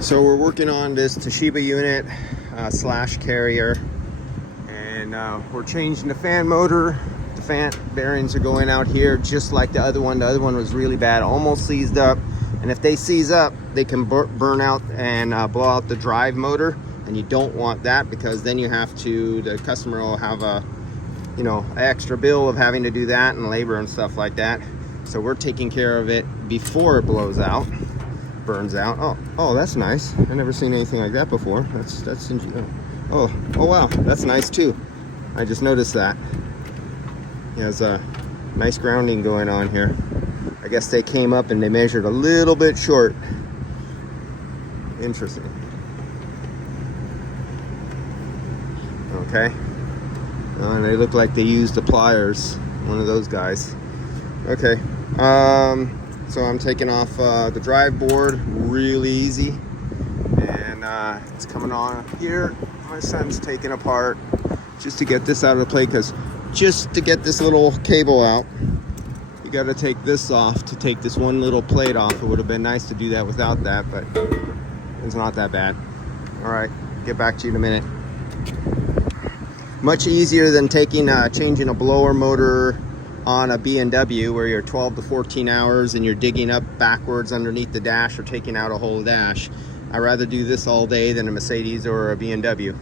So we're working on this Toshiba unit slash carrier, and we're changing the fan motor. The fan bearings are going out here just like the other one. The other one was really bad, almost seized up. And if they seize up, they can burn out and blow out the drive motor. And you don't want that, because then you have to, the customer will have a, you know, extra bill of having to do that and labor and stuff like that. So we're taking care of it before it blows out, burns out. Oh, that's nice. I've never seen anything like that before. That's oh wow, that's nice too. I just noticed that. It has a nice grounding going on here. I guess they came up and they measured a little bit short. Interesting. Okay. And they look like they used the pliers, one of those guys. Okay. So I'm taking off the drive board really easy, and it's coming on here. My son's taking apart just to get this out of the plate, because just to get this little cable out, you got to take this off to take this one little plate off. It would have been nice to do that without that, but it's not that bad. All right, get back to you in a minute. Much easier than changing a blower motor on a B&W, where you're 12 to 14 hours and you're digging up backwards underneath the dash or taking out a whole dash. I'd rather do this all day than a Mercedes or a B&W.